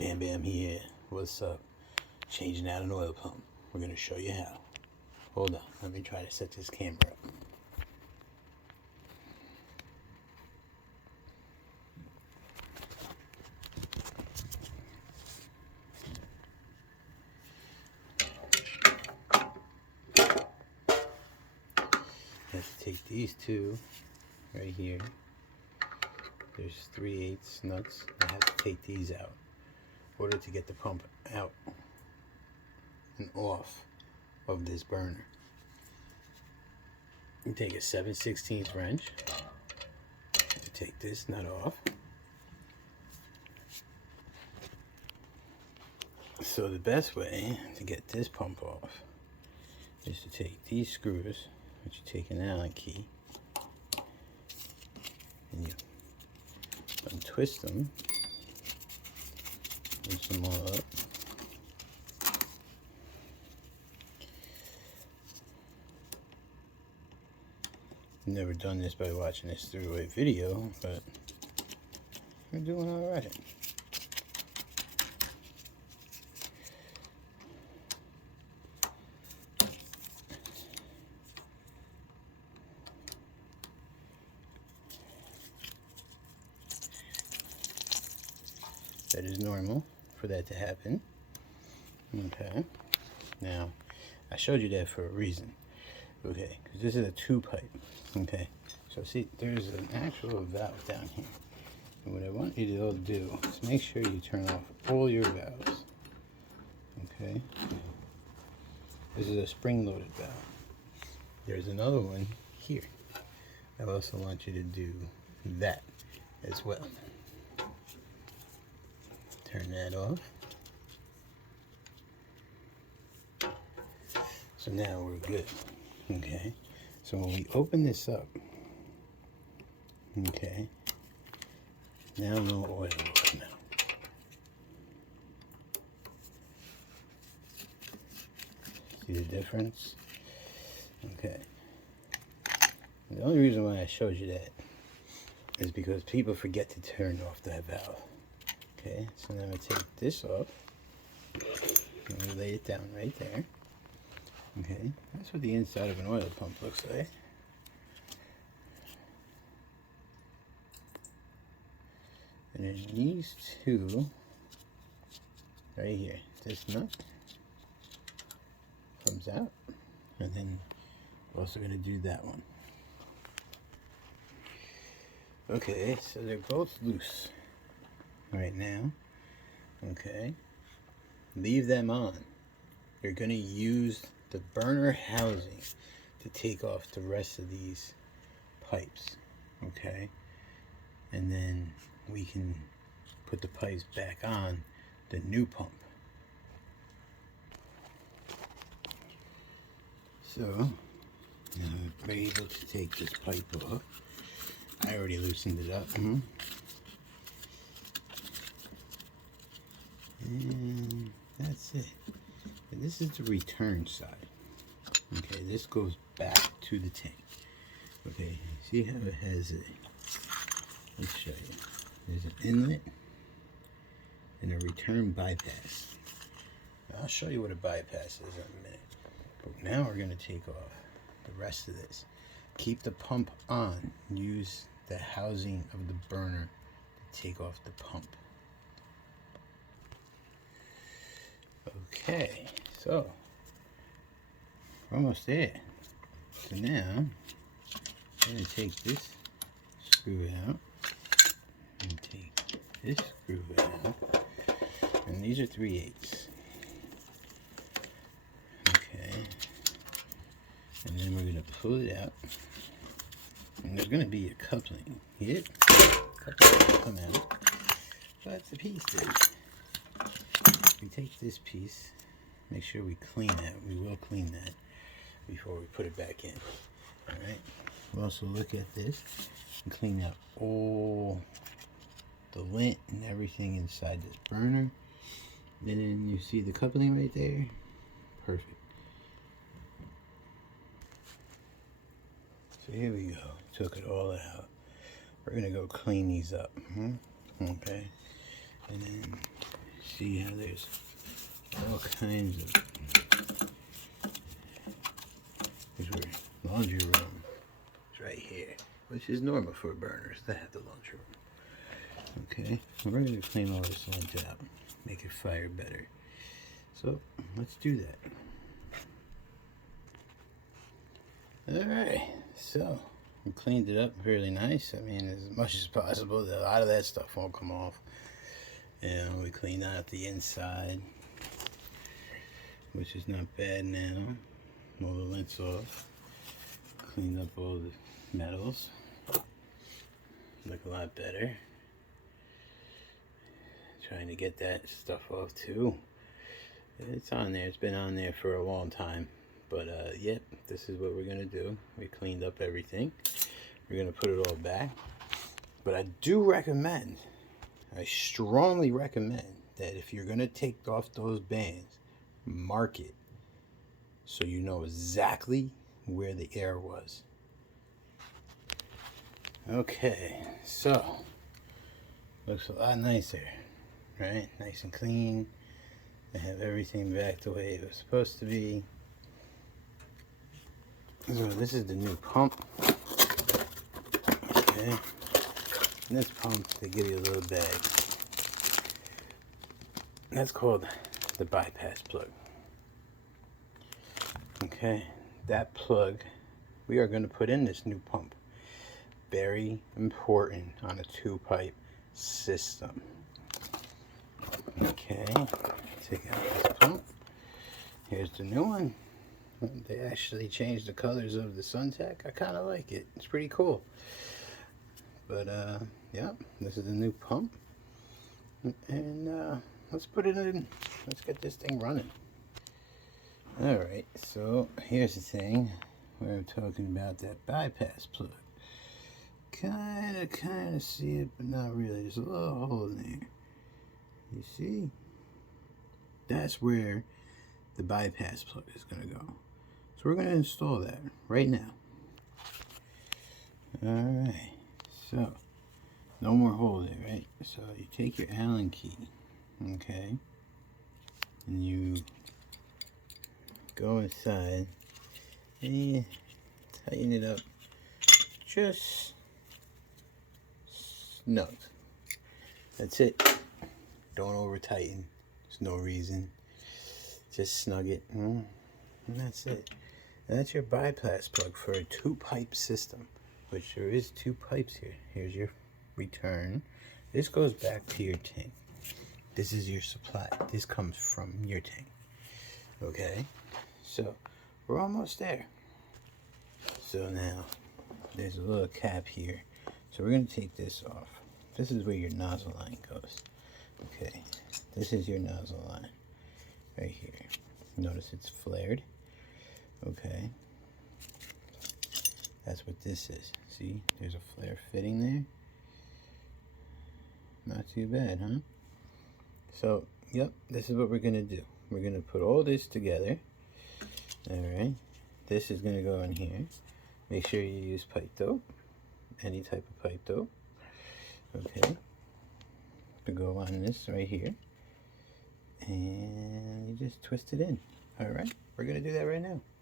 Bam Bam here. What's up? Changing out an oil pump. We're going to show you how. Hold on. Let me try to set this camera up. You have to take these two right here. There's 3/8 nuts. I have to take these out in order to get the pump out and off of this burner. You take a 7/16 wrench. You take this nut off. So the best way to get this pump off is to take these screws, which you take an Allen key, and you untwist them, loose them all up. Never done this by watching this three-way video, but we're doing all right. That is normal for that to happen. Okay. Now, I showed you that for a reason. Okay, because this is a 2-pipe. Okay. So see, there's an actual valve down here. And what I want you to all do is make sure you turn off all your valves. Okay. This is a spring-loaded valve. There's another one here. I also want you to do that as well. Turn that off. So now we're good. Okay. So when we open this up, okay, now no oil will come out. See the difference? Okay. The only reason why I showed you that is because people forget to turn off that valve. Okay, so now I take this off, and we lay it down right there. Okay, that's what the inside of an oil pump looks like. And then these two, right here, this nut comes out, and then we're also going to do that one. Okay, so they're both loose right now. Okay, leave them on. You're going to use the burner housing to take off the rest of these pipes. Okay, and then we can put the pipes back on the new pump. So now we're able to take this pipe off. I already loosened it up. And that's it. And this is the return side. Okay, this goes back to the tank. Okay, see how it has a, let's show you. There's an inlet and a return bypass. I'll show you what a bypass is in a minute. But now we're going to take off the rest of this. Keep the pump on. Use the housing of the burner to take off the pump. Okay, so we're almost there. So now I'm going to take this screw out and take this screw out, and these are 3/8. Okay, and then we're going to pull it out, and there's going to be a coupling. Yep, coupling will come out, but the piece is. We take this piece, make sure we clean that. We will clean that before we put it back in. Alright, we'll also look at this and clean out all the lint and everything inside this burner. Then you see the coupling right there? Perfect. So here we go. Took it all out. We're going to go clean these up. Okay. And then see how there's all kinds of, here's where laundry room is right here, which is normal for burners to have the laundry room. Okay, we're going to clean all this lint out, make it fire better. So let's do that. Alright, so we cleaned it up fairly nice. I mean, as much as possible. A lot of that stuff won't come off. And we cleaned out the inside, which is not bad now. All the lint's off. Cleaned up all the metals. Look a lot better. Trying to get that stuff off too. It's on there. It's been on there for a long time. But yep, this is what we're gonna do. We cleaned up everything. We're gonna put it all back. But I do recommend, I strongly recommend that if you're gonna take off those bands, mark it so you know exactly where the air was. Okay, so looks a lot nicer, right? Nice and clean. I have everything back the way it was supposed to be. So this is the new pump. Okay. In this pump, they give you a little bag. That's called the bypass plug. Okay, that plug we are going to put in this new pump. Very important on a 2-pipe system. Okay, take out this pump. Here's the new one. They actually changed the colors of the Suntech. I kind of like it. It's pretty cool. But yeah, this is the new pump. And let's put it in. Let's get this thing running. Alright, so here's the thing where I'm talking about that bypass plug. Kind of see it, but not really. There's a little hole in there. You see? That's where the bypass plug is going to go. So we're going to install that right now. Alright, so no more hole there, right? So you take your Allen key, okay, and you go inside and you tighten it up just snug. That's it. Don't over tighten. There's no reason. Just snug it, and that's it. And that's your bypass plug for a 2-pipe system, which there is 2 pipes here. Here's your return. This goes back to your tank. This is your supply. This comes from your tank. Okay, so we're almost there. So now there's a little cap here. So we're going to take this off. This is where your nozzle line goes. Okay, this is your nozzle line right here. Notice it's flared. Okay, that's what this is. See, there's a flare fitting there. Not too bad, huh? So, yep, this is what we're going to do. We're going to put all this together. Alright, this is going to go in here. Make sure you use pipe dope. Any type of pipe dope. Okay. To go on this right here. And you just twist it in. Alright, we're going to do that right now.